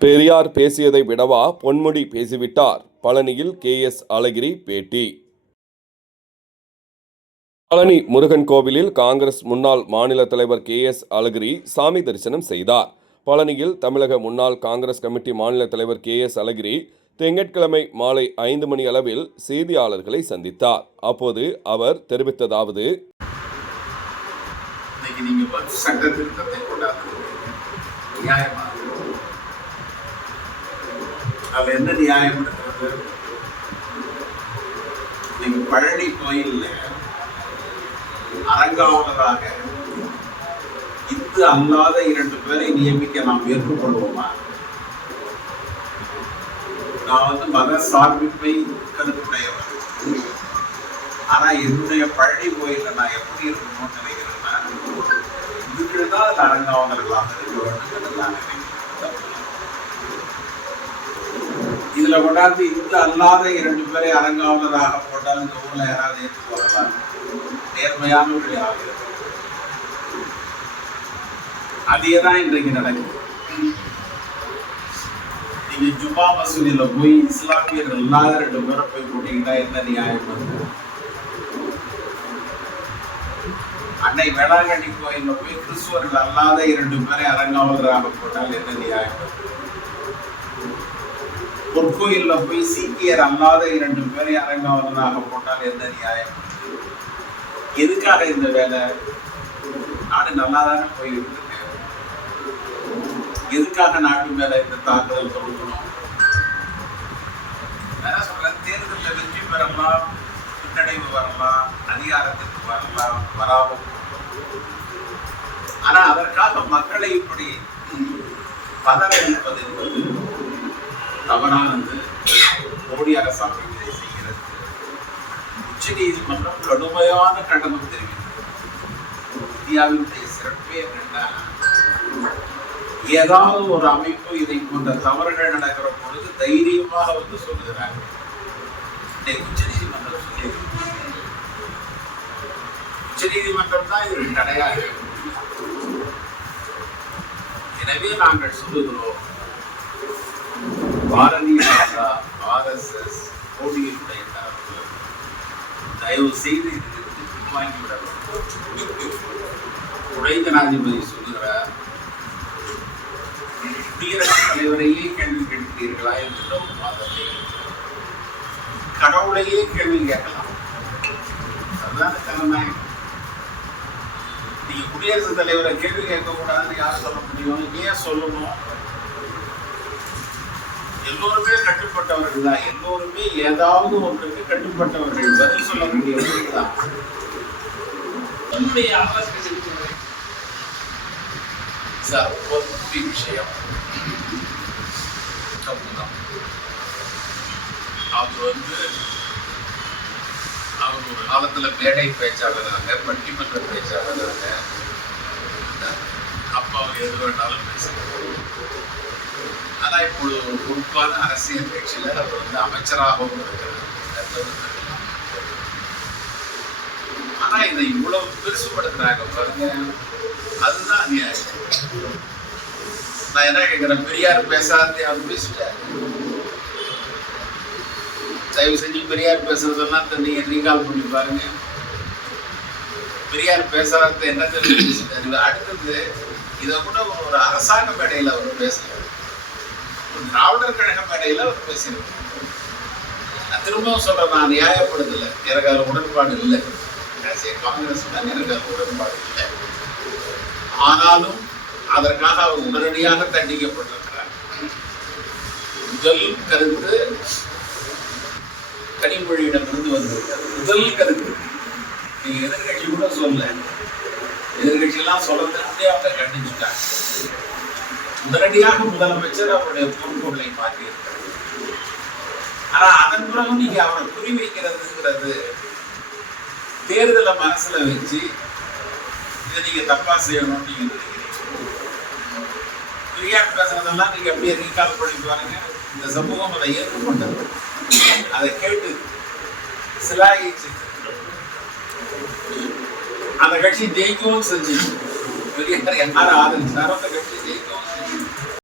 பெரியார் பேசியதை விடவா பொன்முடி பேசிவிட்டார்? பழனியில் கே.எஸ். அழகிரி பேட்டி. பழனி முருகன் கோவிலில் காங்கிரஸ் முன்னாள் மாநில தலைவர் கே.எஸ். அழகிரி சாமி தரிசனம் செய்தார். பழனியில் தமிழக முன்னாள் காங்கிரஸ் கமிட்டி மாநில தலைவர் கே.எஸ். அழகிரி திங்கட்கிழமை மாலை 5 மணி அளவில் செய்தியாளர்களை சந்தித்தார். அப்போது அவர் தெரிவித்ததாவது: அது என்ன நியாயம் இருக்கிறது? நீங்க பழனி கோயில்ல அரங்காவலராக இந்து அல்லாத 2 பேரை நியமிக்க நாம் ஏற்றுக்கொள்வோமா? நான் மத சார்பின்மை கருத்துடையவர். ஆனா என்னுடைய பழனி கோயில்ல நான் எப்படி இருக்கணும்னு நினைக்கிறேன்னா, இதுக்கு தான் அது அரங்காவலர்களாக இருக்க வேண்டும் என்று நான் நினைக்கிறேன். இதுல கொண்டாந்து இந்து அல்லாத 2 பேரை அரங்காவலராக போட்டால் இந்த ஊர்ல யாராவது ஏற்று வரலாம்? நேர்மையானவர்கள் ஆகிறது. அதேதான் இன்றைக்கு நடக்குது. நீங்க ஜுமா மசூதியில போய் இஸ்லாமியர் அல்லாத 2 பேரை போய் போட்டீங்கன்னா என்ன நியாயம் வந்து? அன்னை வேளாங்கண்ணி கோயில்ல போய் கிறிஸ்துவர்கள் அல்லாத 2 பேரை அரங்காவலராக போட்டால் என்ன நியாயம் வந்து? பொற்கோயில்ல போய் சீக்கியர் அல்லாத 2 பேரை அரங்காவலராக போட்டால் என்ன நியாயம்? எதுக்காக இந்த வேலை? நாடு நல்லாதானே போயிட்டு இருக்கு. எதுக்காக நாட்டு மேல இந்த தாக்குதல் தொடுக்கணும்? சொல்றேன், தேர்தலில் வெற்றி பெறலாம், பின்னடைவு வரலாம், அதிகாரத்திற்கு வரலாம், வராமல். ஆனா அதற்காக மக்களை இப்படி பதற வைப்பது என்பது தவறானது. மோடி அரசாங்கம் இதை செய்கிறது. உச்ச நீதிமன்றம் கடுமையான கண்டனம் தெரிவித்தது. இந்தியாவினுடைய சிறப்பே என்னன்னா, ஏதாவது ஒரு அமைப்பு இதை போன்ற தவறுகள் நடக்கிற பொழுது தைரியமாக வந்து சொல்லுகிறாங்க. உச்ச நீதிமன்றம் சொல்லி, உச்ச நீதிமன்றம் தான் இதற்கு தடையாக. எனவே நாங்கள் சொல்லுகிறோம், பாரதிய ஜனதா, RSS, மோடியினுடைய தரப்பு தயவு செய்து இதிலிருந்து பின்வாங்கிவிட வேண்டும். துணை ஜனாதிபதி சொல்லுகிறார், குடியரசுத் தலைவரையே கேள்வி கேட்கிறீர்களா என்கிற ஒரு வாதத்தை. கடவுளையே கேள்வி கேட்கலாம், அதுதான் ஜனநாயகம். நீங்க குடியரசுத் தலைவரை கேள்வி கேட்க கூடாதுன்னு யார் சொல்ல முடியும்? ஏன் சொல்லணும்? எல்லோருமே கட்டுப்பட்டவர்கள் தான். எல்லோருமே ஏதாவது ஒன்றுக்கு கட்டுப்பட்டவர்கள். பதில் சொல்ல வேண்டியவர்கள் தான். விஷயம் அது அவர் ஒரு காலத்துல மேடை பேச்சாளராக, பட்டிமன்ற பேச்சாளராக, அப்ப அவர் எது வேண்டாலும் பேசுகிறார். ஆனா இப்பொழுது ஒரு பொறுப்பான அரசியல் கட்சியில அவர் அமைச்சராகவும் இருக்கிறார். ஆனா இதை இவ்வளவு பெருசுபடுத்துறாங்க பாருங்க, அதுதான் அநியாயம். நான் என்ன கேட்கிறேன், பெரியார் பேசாதே அவர் பேசிட்டாரு. தயவு செஞ்சு பெரியார் பேசுறதெல்லாம் நீங்க ரீகால் பண்ணி பாருங்க. பெரியார் பேசாத என்ன பேசிட்டாரு. அடுத்தது இதை கூட ஒரு அரசாங்க மேடையில அவர் பேசுறாரு. திராவிடர் கழக மேடையில அவர் பேசியிருக்கார். நான் திரும்பவும் சொல்றேன், நான் நியாயப்படுத்தல, எனக்கு அது உடன்பாடு இல்லை. காங்கிரஸ் எனக்கு அது உடன்பாடு இல்லை. ஆனாலும் அதற்காக அவர் உடனடியாக தண்டிக்கப்பட்டிருக்கிறார். முதல் கருத்து கனிமொழியிடமிருந்து வந்திருக்கிறார். முதல் கருத்து நீங்க எதிர்கட்சி கூட சொல்ல, எதிர்கட்சி எல்லாம் சொல்றதுக்கு அவங்க கண்டிச்சுட்டாங்க. உடனடியாக முதலமைச்சர் அவருடைய பொறுப்புகளை மாற்றியிருக்கிறார். ஆனா அதன் பிறகு நீங்க அவரை குறி வைக்கிறதுங்கிறது தேர்தலை மனசுல வச்சு இதை நீங்க தப்பா செய்யணும்னு நீங்க நினைக்கிறீங்க. பெரியார் பேசுறதெல்லாம் நீங்க அப்படியே ரீகால் பண்ணி பாருங்க. இந்த சமூகம் அதை ஏற்றுக்கொண்டது, அதை கேட்டு சிலாயிச்சு. அந்த கட்சி ஜெயிக்கவும் செஞ்சு பெரியார் யாரும் ஆதரிச்சாரோ அந்த கட்சி ஜெயிக்கும்.